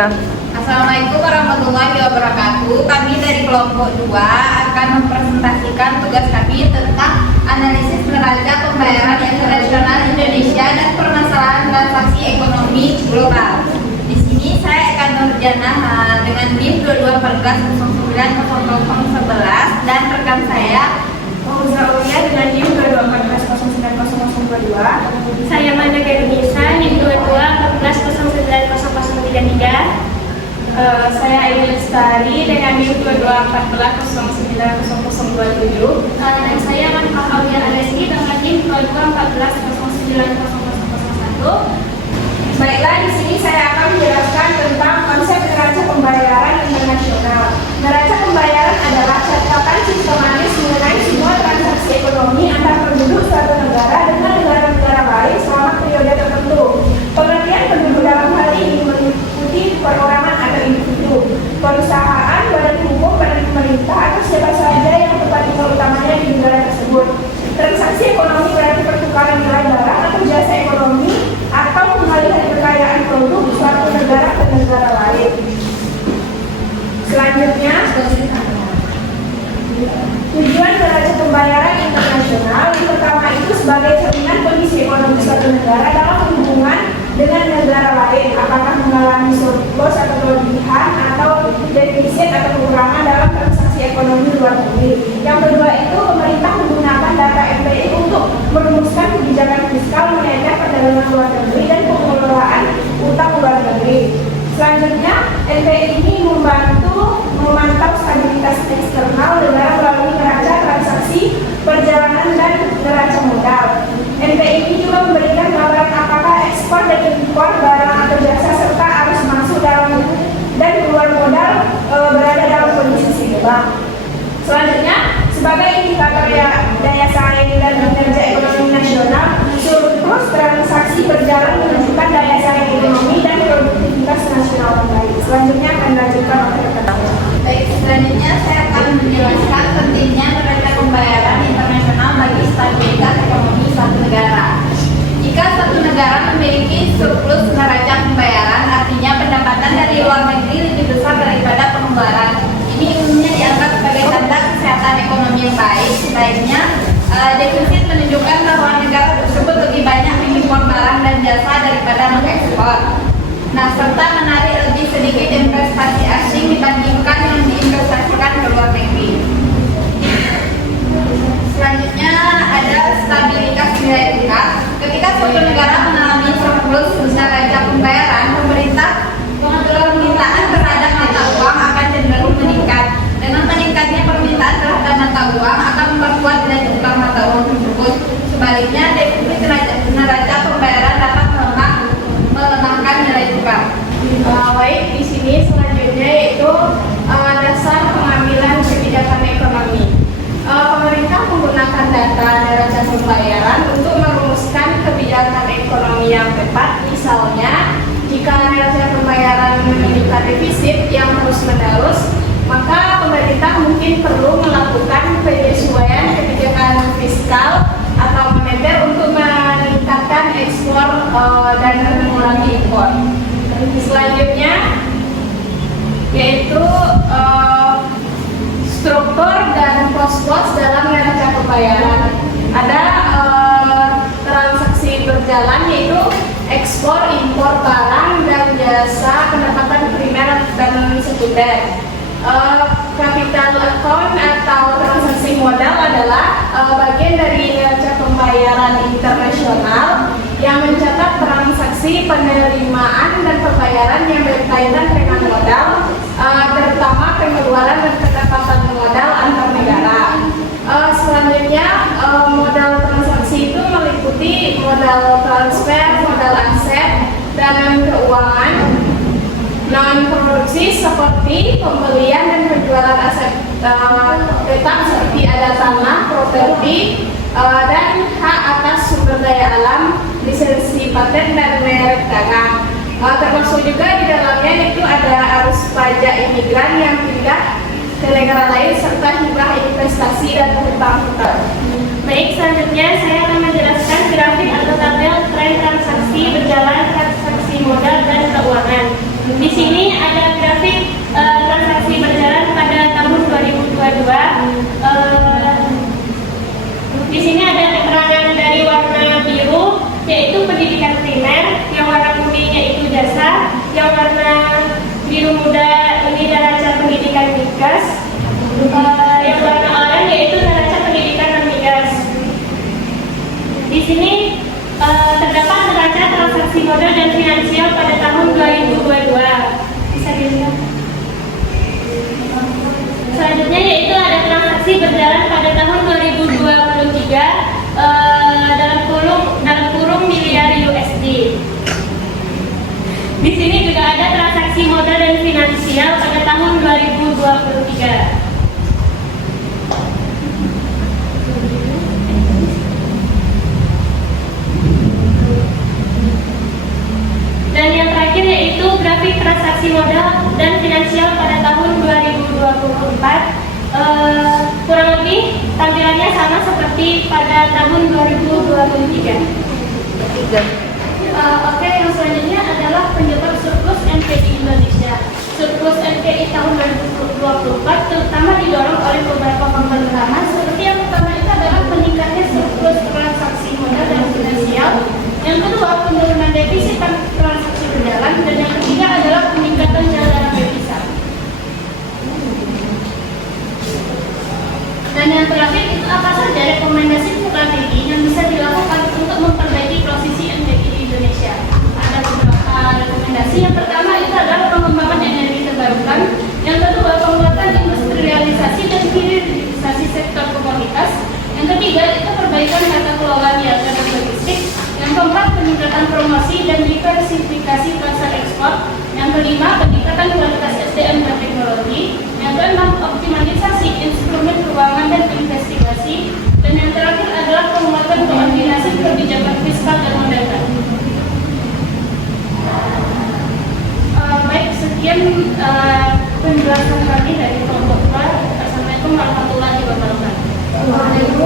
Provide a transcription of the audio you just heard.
Assalamualaikum warahmatullahi wabarakatuh. Kami dari kelompok 2 akan mempresentasikan tugas kami tentang analisis neraca pembayaran internasional Indonesia dan permasalahan transaksi ekonomi global. Di sini saya akan Nurjana dengan NIM 2214090011 dan rekan saya Aulia dengan NIM 2214090022. Saya Manda Indonesia NIM 2214090033. Saya Ayu Lestari dengan NIM 2214090027. Dan saya Manfah Aulia Alesi dengan NIM 2214090001. Baiklah, di sini saya akan menjelaskan tentang konsep neraca pembayaran internasional. Neraca pembayaran adalah catatan sistematis mengenai semua transaksi ekonomi antar penduduk suatu negara dengan negara-negara lain selama periode tertentu. Pengertian penduduk dalam hal ini meliputi perorangan atau individu, perusahaan, badan hukum, badan pemerintah, atau siapa saja yang tempat tinggal utamanya di negara tersebut. Transaksi ekonomi berarti pertukaran nilai barang atau jasa ekonomi atau pengalihan kekayaan produk suatu negara ke negara lain. Selanjutnya, tujuan neraca pembayaran internasional yang pertama itu sebagai cerminan kondisi ekonomi suatu negara dalam hubungan dengan negara lain, apakah mengalami surplus atau kelebihan atau defisit atau kekurangan dalam transaksi ekonomi luar negeri. Yang kedua itu pemerintah menggunakan data MPI untuk merumuskan kebijakan fiskal, moneter, perdagangan luar negeri dan pengelolaan utang luar negeri. Selanjutnya, MPI ini membantu memantau stabilitas eksternal negara melalui neraca transaksi perjalanan dan neraca modal. MPI ini juga memberikan gambaran apakah ekspor dan impor barang atau jasa serta arus masuk dalam dan keluar modal berada dalam kondisi seimbang. Selanjutnya, sebagai indikator daya saing dan kinerja ekonomi nasional, surplus transaksi berjalan menunjukkan daya saing ekonomi dan produktivitas nasional yang baik. Selanjutnya akan dilanjutkan oleh rekan. Baik, selanjutnya saya akan menjelaskan pentingnya neraca pembayaran internasional bagi stabilitas ekonomi suatu negara. Jika suatu negara memiliki surplus neraca pembayaran, artinya pendapatan dari luar negeri lebih besar daripada pengeluaran. Ini umumnya dianggap sebagai tanda kesehatan ekonomi yang baik. Sebaiknya defisit menunjukkan bahwa negara tersebut lebih banyak mengimpor barang dan jasa daripada mengekspor. Nah, serta menarik lebih sedikit investasi asing dibandingkan yang diinvestasikan ke luar negeri. Selanjutnya ada stabilitas nilai tukar. Ketika suatu negara mengalami surplus neraca pembayaran, pemerintah pengatur permintaan terhadap mata uang akan cenderung meningkat. Dengan meningkatnya permintaan terhadap mata uang akan memperkuat nilai tukar mata uang tersebut. Sebaliknya, defisit neraca pembayaran dapat melemahkan nilai tukar. Baik, di sini selanjutnya yaitu dasar pengambilan kebijakan ekonomi. Pemerintah menggunakan data neraca pembayaran untuk merumuskan kebijakan ekonomi yang tepat. Misalnya, jika neraca pembayaran menunjukkan defisit yang terus-menerus, maka pemerintah mungkin perlu melakukan penyesuaian kebijakan fiskal atau moneter untuk meningkatkan ekspor dan mengurangi impor. Selanjutnya yaitu struktur dan pos-pos dalam neraca pembayaran. Ada transaksi berjalan yaitu ekspor, impor barang dan jasa, pendapatan primer dan sekunder. Capital account atau transaksi modal adalah bagian dari neraca pembayaran internasional yang mencatat transaksi penerimaan dan pembayaran yang berkaitan dengan modal, terutama pengeluaran dan pendapatan modal antar negara. Selanjutnya, modal transaksi itu meliputi modal transfer, modal aset, dan keuangan non-produksi seperti pembelian dan penjualan aset tetap seperti ada tanah, properti, dan hak atas sumber daya alam, lisensi paten dan merek dagang. Termasuk juga di dalamnya itu ada arus pajak imigran yang pindah ke negara lain serta hibah investasi dan hutang-hutang. Baik, selanjutnya saya akan menjelaskan grafik atau tabel tren transaksi berjalan transaksi modal dan keuangan. Di sini ada grafik transaksi berjalan pada tahun 2022. Di sini ada keterangan dari warna biru, yaitu pendidikan primer, yang warna kuning yaitu jasa, yang warna biru muda ini neraca pendidikan migas, yang warna oranye yaitu neraca pendidikan non migas. Di sini terdapat neraca transaksi modal dan finansial pada tahun 2022. Bisa dilihat. Selanjutnya yaitu ada transaksi berjalan pada tahun 2023 dalam kurung miliar USD. Di sini juga ada transaksi modal dan finansial pada tahun 2023. Dan yang terakhir yaitu grafik transaksi modal dan finansial pada tahun 2024. Kurang lebih tampilannya sama seperti pada tahun 2023. Oke, yang selanjutnya adalah penyebab surplus NPI Indonesia. Surplus NPI tahun 2024 terutama didorong oleh beberapa faktor utama. Seperti yang pertama itu adalah meningkatnya surplus transaksi modal dan finansial. Yang kedua, penurunan defisit transaksi berjalan, dan yang ketiga adalah peningkatan cadangan devisa. Dan yang terakhir itu apa saja rekomendasi strategi yang bisa dilakukan untuk memperbaiki posisi NPI di Indonesia. Ada beberapa rekomendasi. Yang pertama itu adalah pengembangan energi terbarukan. Yang kedua, penguatan industrialisasi dan hilirisasi sektor komoditas. Yang ketiga itu perbaikan tata kelola niaga dan logistik. Yang keempat, peningkatan promosi dan diversifikasi pasar ekspor. Yang kelima, peningkatan kualitas SDM dan teknologi. Yang keenam, optimalisasi instrumen keuangan dan investigasi. Dan yang terakhir adalah penguatan koordinasi kebijakan fiskal dan moneter. Baik, sekian penjelasan kami dari kelompok 2. Assalamualaikum warahmatullahi wabarakatuh.